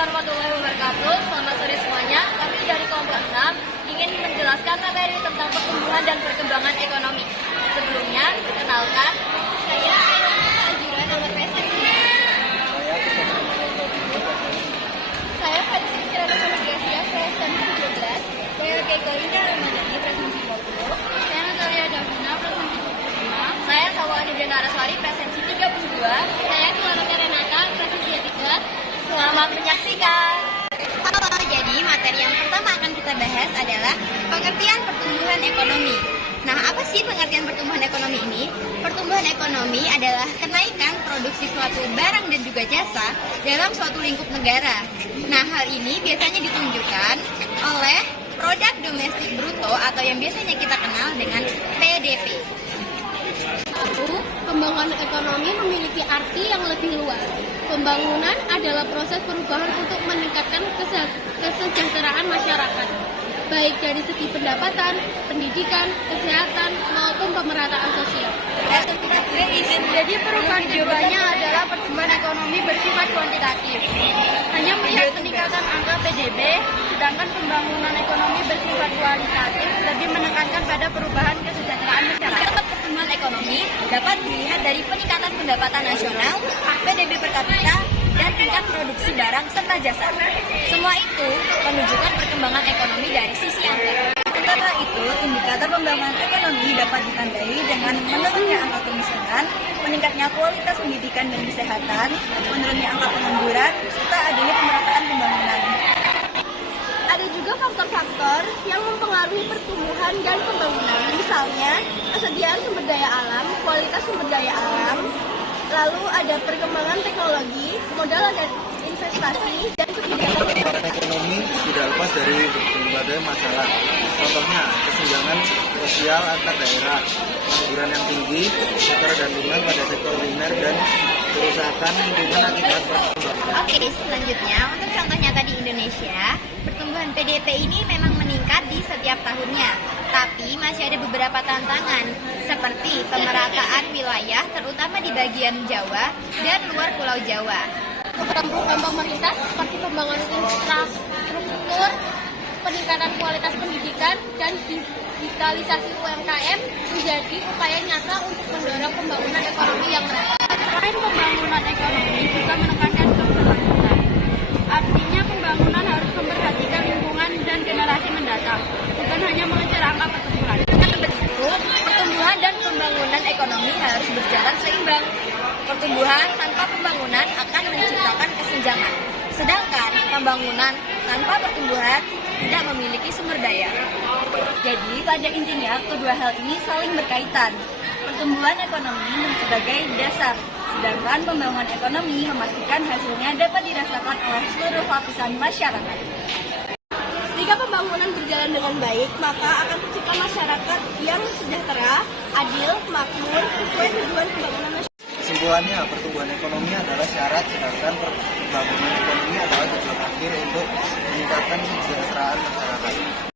warahmatullahi wabarakatuh. Selamat sore semuanya. Kami dari kelompok 6 ingin menjelaskan materi tentang pertumbuhan dan perkembangan ekonomi. Sebelumnya, perkenalkan, saya Azura nomor PSMC. Saya Fadisi Kirana nomor Gracia, PSMC 12. Saya Keiko Indah Ramadhani, PSMC 20. Saya Natalia Davina, PSMC 25. Saya Sawani Denaraswari, PSMC 32. Saya Selamat Renata, PSMC 3. Selamat menyaksikan. Halo, jadi materi yang pertama akan kita bahas adalah pengertian pertumbuhan ekonomi. Nah, apa sih pengertian pertumbuhan ekonomi ini? Pertumbuhan ekonomi adalah kenaikan produksi suatu barang dan juga jasa dalam suatu lingkup negara. Nah, hal ini biasanya ditunjukkan oleh produk domestik bruto atau yang biasanya kita kenal dengan PDB. Pembangunan ekonomi memiliki arti yang lebih luas. Pembangunan adalah proses perubahan untuk meningkatkan kesejahteraan masyarakat, baik dari segi pendapatan, pendidikan, kesehatan, maupun pemerataan sosial. Jadi perubahan keduanya adalah pertumbuhan ekonomi bersifat kuantitatif. Hanya melihat peningkatan angka PDB, sedangkan pembangunan ekonomi bersifat kualitatif lebih menekankan pada perubahan kesejahteraan masyarakat. Pertumbuhan ekonomi dapat dilihat dari peningkatan pendapatan nasional, PDB per kapita, dan tingkat produksi barang serta jasa. Semua itu menunjukkan perkembangan ekonomi dari sisi angka. Sementara itu, indikator pembangunan ekonomi dapat ditandai dengan menurunnya angka kemiskinan, meningkatnya kualitas pendidikan dan kesehatan, menurunnya angka pengangguran, serta adanya pemerataan pembangunan. Ada juga faktor-faktor yang mempengaruhi pertumbuhan dan pembangunan, misalnya kesediaan sumber daya alam, kualitas sumber daya alam, lalu ada perkembangan teknologi, modal dan investasi, dan kebijakan. Pertumbuhan ekonomi tidak lepas dari berbagai masalah. Contohnya, kesenjangan sosial antar daerah, pengangguran yang tinggi, ketergantungan pada sektor primer, dan kerusakan lingkungan akibat pertumbuhan. Oke, selanjutnya untuk contohnya tadi Indonesia, pertumbuhan PDB ini memang meningkat di setiap tahunnya, tapi masih ada beberapa tantangan seperti pemerataan wilayah terutama di bagian Jawa dan luar Pulau Jawa. Program pemerintah seperti pembangunan infrastruktur, peningkatan kualitas pendidikan, dan digitalisasi UMKM menjadi upaya nyata untuk mendorong pembangunan ekonomi yang merata. Selain pembangunan ekonomi juga menekankan keberlanjutan. Artinya pembangunan harus memperhatikan lingkungan dan generasi mendatang, bukan hanya mengejar angka pertumbuhan. Dengan begitu, pertumbuhan dan pembangunan ekonomi harus berjalan seimbang. Pertumbuhan tanpa pembangunan akan menciptakan kesenjangan, sedangkan pembangunan tanpa pertumbuhan tidak memiliki sumber daya. Jadi pada intinya kedua hal ini saling berkaitan. Pertumbuhan ekonomi sebagai dasar, sedangkan pembangunan ekonomi memastikan hasilnya dapat dirasakan oleh seluruh lapisan masyarakat. Jika pembangunan berjalan dengan baik, maka akan tercipta masyarakat yang sejahtera, adil, makmur, sesuai tujuan pembangunan nasional. Kesimpulannya, pertumbuhan ekonomi adalah syarat, sedangkan pembangunan ekonomi adalah tujuan akhir untuk meningkatkan kesejahteraan masyarakat.